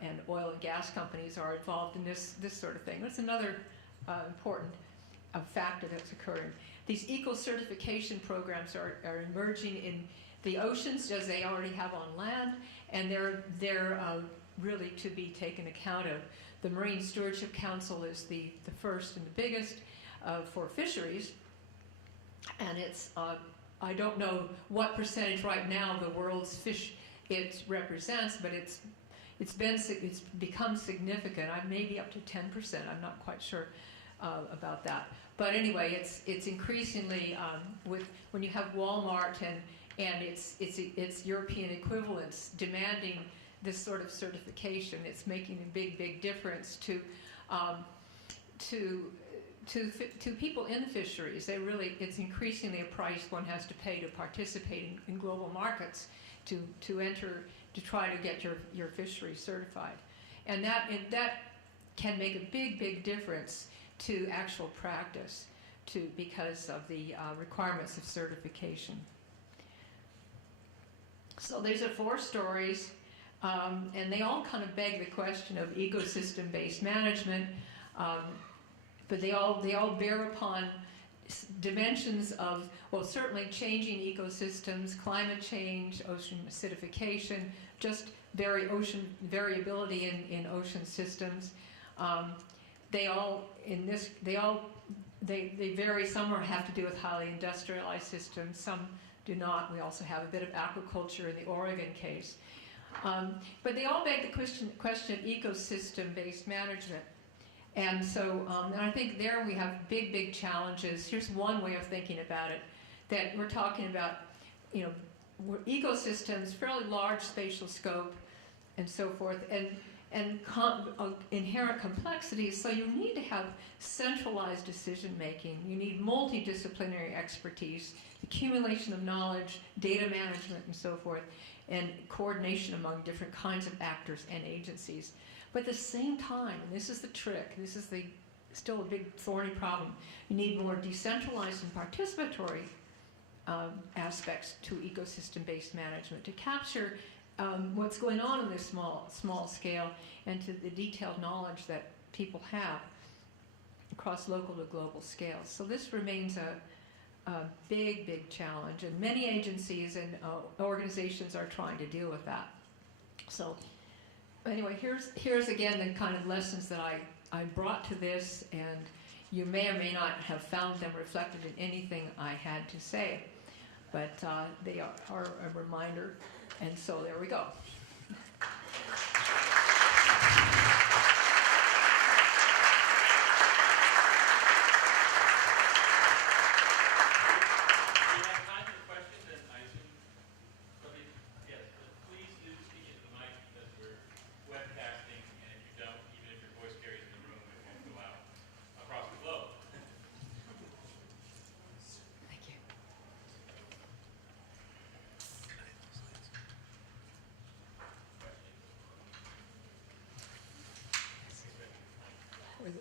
and oil and gas companies are involved in this sort of thing. That's another important factor that's occurring. These eco-certification programs are emerging in the oceans, as they already have on land, and they're really to be taken account of. The Marine Stewardship Council is the first and the biggest for fisheries, and it's I don't know what percentage right now of the world's fish it represents, but it's become significant. Maybe up to 10%. I'm not quite sure about that. But anyway, it's increasingly when you have Walmart and its European equivalents demanding this sort of certification, it's making a big, big difference to people in the fisheries. It's increasingly a price one has to pay to participate in global markets to try to get your fishery certified, and that can make a big, big difference to actual practice, because of the requirements of certification. So these are 4 stories, and they all kind of beg the question of ecosystem-based management, but they all bear upon dimensions of, well, certainly changing ecosystems, climate change, ocean acidification, just variability in ocean systems. They vary. Some have to do with highly industrialized systems. Some do not. We also have a bit of aquaculture in the Oregon case. But they all beg the question of ecosystem-based management. And so and I think there we have big, big challenges. Here's one way of thinking about it, that we're talking about, ecosystems, fairly large spatial scope and so forth, and inherent complexities. So you need to have centralized decision-making. You need multidisciplinary expertise, accumulation of knowledge, data management, and so forth, and coordination among different kinds of actors and agencies. But at the same time, and this is the trick, this is the still a big thorny problem. You need more decentralized and participatory aspects to ecosystem-based management to capture what's going on this small scale and to the detailed knowledge that people have across local to global scales. So this remains a big challenge, and many agencies and organizations are trying to deal with that. So anyway, here's again the kind of lessons that I brought to this, and you may or may not have found them reflected in anything I had to say, but they are a reminder, and so there we go.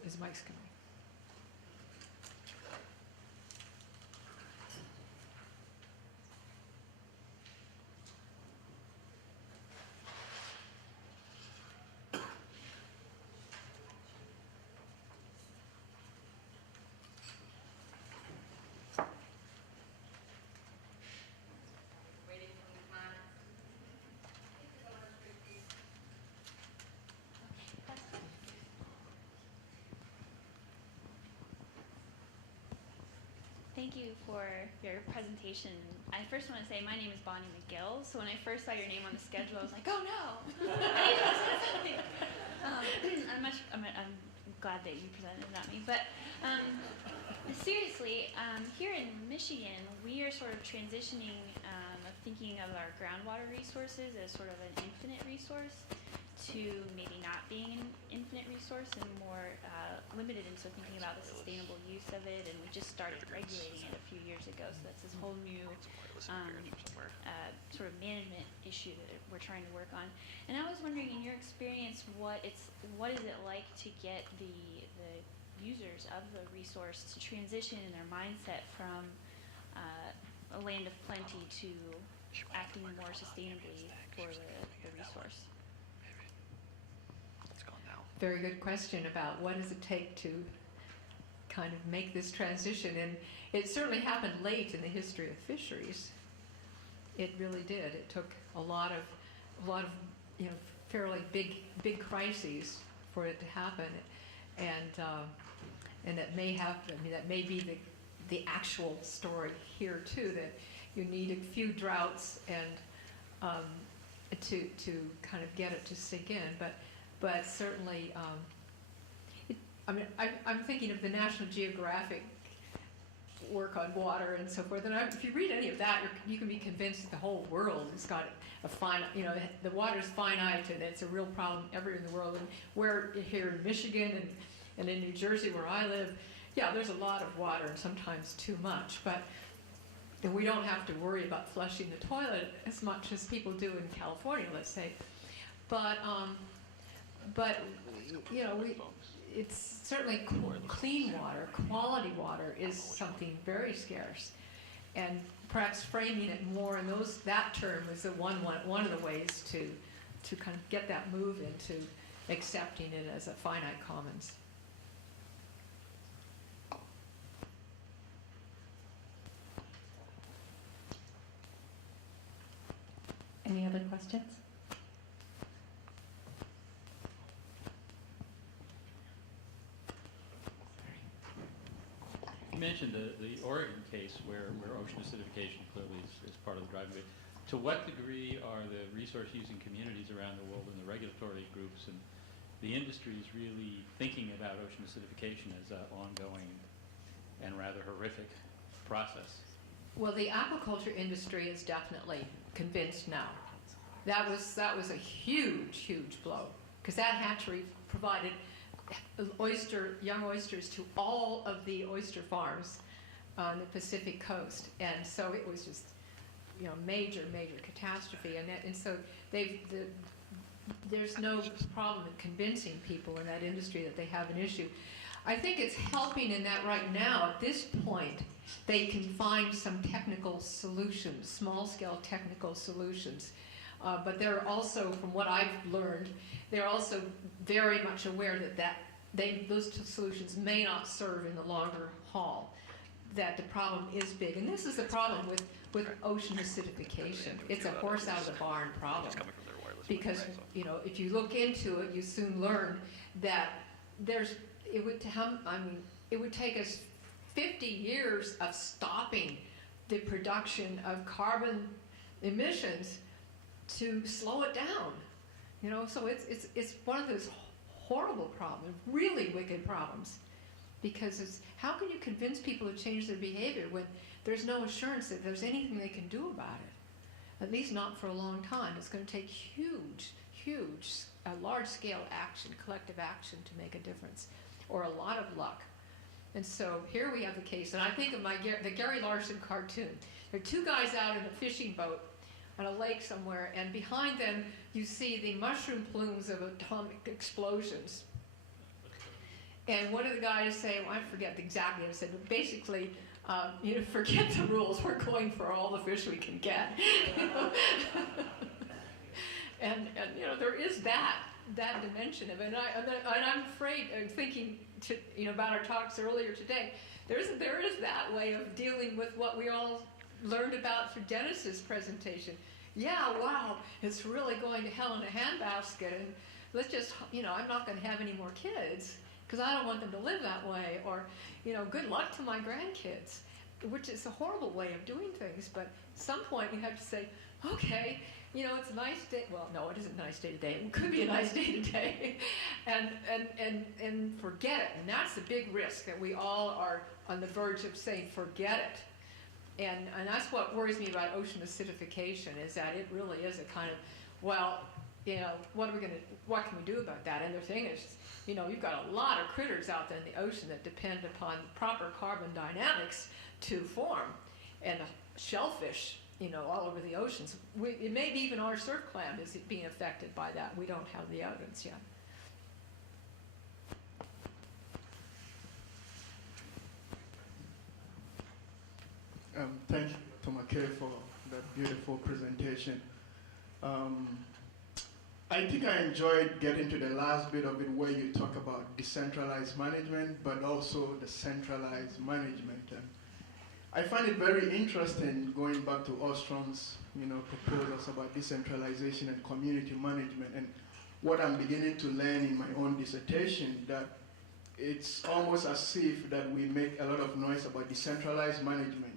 Is Mike's coming? Thank you for your presentation. I first want to say my name is Bonnie McGill, so when I first saw your name on the schedule, I was like, oh no! I need to say something. I'm glad that you presented, not me. But seriously, here in Michigan, we are sort of transitioning of thinking of our groundwater resources as sort of an infinite resource to maybe not being an infinite resource and more limited, and so thinking about the sustainable use of it, and we just started regulating it a few years ago, so that's this whole new sort of management issue that we're trying to work on. And I was wondering, in your experience, what is it like to get the users of the resource to transition in their mindset from a land of plenty to acting more sustainably for the resource? Very good question about what does it take to kind of make this transition, and it certainly happened late in the history of fisheries. It really did. It took a lot of fairly big crises for it to happen, and that may be the actual story here too. That you need a few droughts and to kind of get it to sink in, but certainly, I'm thinking of the National Geographic work on water and so forth. And if you read any of that, you can be convinced that the whole world has got a finite, the water's finite, and it's a real problem everywhere in the world. And we're here in Michigan and in New Jersey, where I live, yeah, there's a lot of water, and sometimes too much. And we don't have to worry about flushing the toilet as much as people do in California, let's say. But it's certainly clean water, quality water is something very scarce, and perhaps framing it more in that term is one of the ways to kind of get that move into accepting it as a finite commons. Any other questions? You mentioned the Oregon case where ocean acidification clearly is part of the driving. To what degree are the resource-using communities around the world and the regulatory groups and the industries really thinking about ocean acidification as an ongoing and rather horrific process? Well, the aquaculture industry is definitely convinced now. That was a huge blow, because that hatchery provided young oysters to all of the oyster farms on the Pacific coast, and so it was just major catastrophe. And so there's no problem in convincing people in that industry that they have an issue. I think it's helping in that right now, at this point, they can find some technical solutions, small-scale technical solutions. But they're also, from what I've learned, they're also very much aware that those solutions may not serve in the longer haul, that the problem is big. And this is a problem with ocean acidification. It's a horse out of the barn problem. Because, you know, if you look into it, you soon learn that it would take us 50 years of stopping the production of carbon emissions to slow it down. You know, so it's one of those horrible problems, really wicked problems, because it's how can you convince people to change their behavior when there's no assurance that there's anything they can do about it? At least not for a long time. It's going to take huge, large-scale action, collective action to make a difference, or a lot of luck. And so here we have the case, and I think of the Gary Larson cartoon. There are two guys out in a fishing boat on a lake somewhere, and behind them you see the mushroom plumes of atomic explosions. And one of the guys saying, well, I forget exactly what I said, but basically, you know, forget the rules, we're going for all the fish we can get. and you know, there is that dimension of it. And I'm afraid, thinking about our talks earlier today, there is that way of dealing with what we all learned about through Dennis's presentation. Yeah, wow, it's really going to hell in a handbasket, and let's just, you know, I'm not going to have any more kids because I don't want them to live that way, or, you know, good luck to my grandkids, which is a horrible way of doing things. But at some point you have to say, okay, you know, it's a nice day. Well, no, it isn't a nice day today. It could be a nice day today, and forget it. And that's the big risk, that we all are on the verge of saying, forget it. And that's what worries me about ocean acidification, is that it really is a kind of, well, you know, what can we do about that? And the thing is, you know, you've got a lot of critters out there in the ocean that depend upon proper carbon dynamics to form, and shellfish, you know, all over the oceans. It may be even our surf clam is being affected by that. We don't have the evidence yet. Thank you, Dr. McCay, for that beautiful presentation. I think I enjoyed getting to the last bit of it where you talk about decentralized management, but also the centralized management. And I find it very interesting, going back to Ostrom's, you know, proposals about decentralization and community management, and what I'm beginning to learn in my own dissertation, that it's almost as if that we make a lot of noise about decentralized management,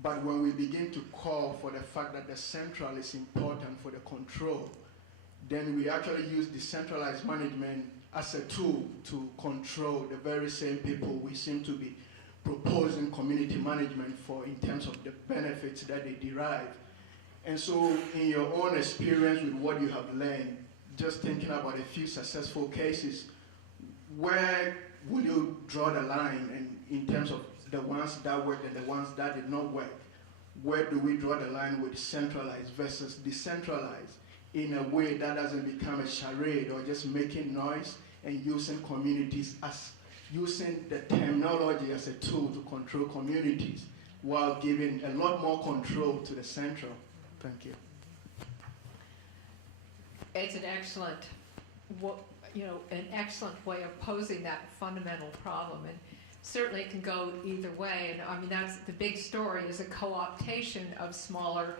but when we begin to call for the fact that the central is important for the control, then we actually use decentralized management as a tool to control the very same people we seem to be proposing community management for, in terms of the benefits that they derive. And so in your own experience with what you have learned, just thinking about a few successful cases, where will you draw the line, and in terms of the ones that worked and the ones that did not work? Where do we draw the line with centralized versus decentralized, in a way that doesn't become a charade or just making noise and using communities as, using the terminology as a tool to control communities while giving a lot more control to the central? Thank you. It's an excellent, an excellent way of posing that fundamental problem, and certainly it can go either way. And I mean, that's the big story, is a co-optation of smaller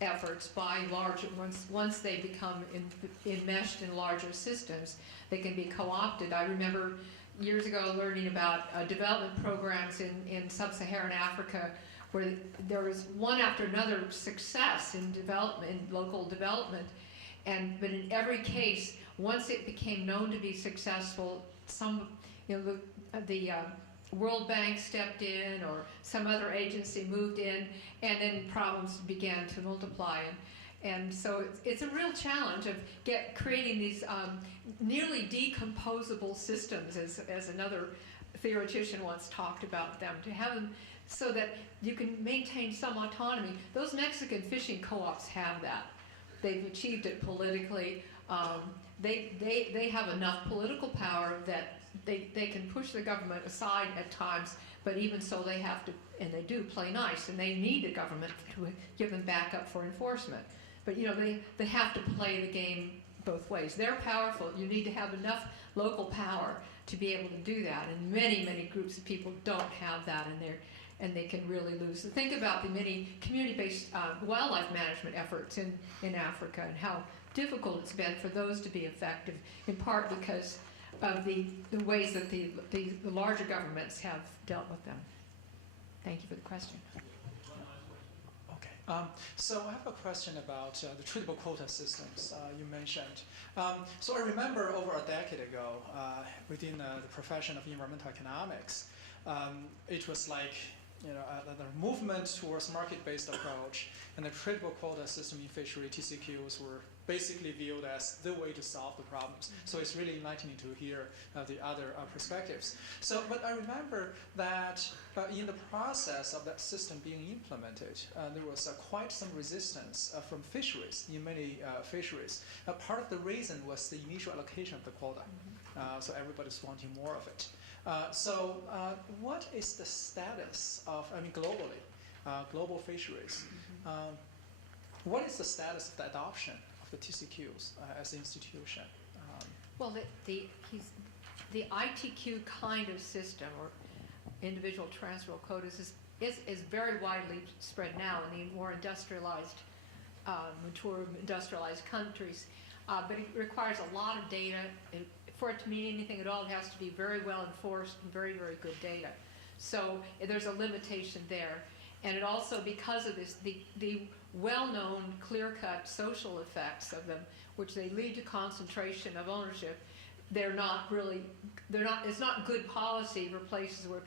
efforts by larger ones. Once they become enmeshed in larger systems, they can be co-opted. I remember years ago learning about development programs in sub-Saharan Africa, where there was one after another success in development, in local development, but in every case, once it became known to be successful, the World Bank stepped in, or some other agency moved in, and then problems began to multiply. And so it's a real challenge of creating these nearly decomposable systems, as another theoretician once talked about them, to have them so that you can maintain some autonomy. Those Mexican fishing co-ops have that. They've achieved it politically. They have enough political power that they can push the government aside at times, but even so they have to, and they do play nice, and they need the government to give them backup for enforcement. But they have to play the game both ways. They're powerful. You need to have enough local power to be able to do that, and many groups of people don't have that, and they can really lose. So think about the many community-based wildlife management efforts in Africa and how difficult it's been for those to be effective, in part because of the ways that the larger governments have dealt with them. Thank you for the question. Okay. So I have a question about the treatable quota systems you mentioned. So I remember over a decade ago, within the profession of environmental economics, it was like the movement towards market-based approach, and the treatable quota system in fishery, TCQs, were basically viewed as the way to solve the problems. So it's really enlightening to hear the other perspectives. So, but I remember that in the process of that system being implemented, there was quite some resistance from fisheries, in many fisheries. Part of the reason was the initial allocation of the quota. So everybody's wanting more of it. So what is the status of, globally, global fisheries? What is the status of the adoption of the TCQs as an institution? Well, the ITQ kind of system, or individual transferable quotas, is very widely spread now in the more industrialized, mature industrialized countries. But it requires a lot of data. For it to mean anything at all, it has to be very well enforced and very good data. So there's a limitation there. And it also, because of this, the well-known clear-cut social effects of them, which they lead to concentration of ownership, it's not good policy for places where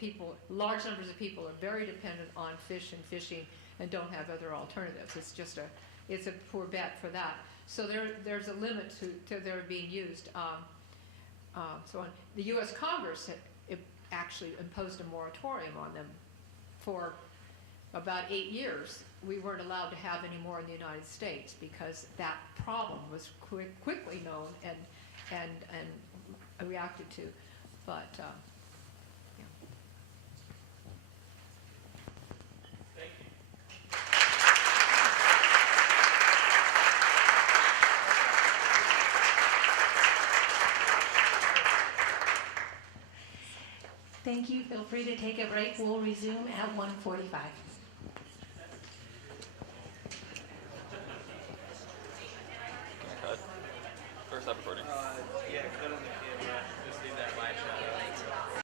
large numbers of people are very dependent on fish and fishing and don't have other alternatives. It's a poor bet for that. So there's a limit to their being used. So the U.S. Congress actually imposed a moratorium on them for about 8 years. We weren't allowed to have any more in the United States because that problem was quickly known and reacted to. But yeah. Thank you. Thank you. Feel free to take a break. We'll resume at 1:45. First stop recording. Yeah, cut on the camera. Just leave that light shot up.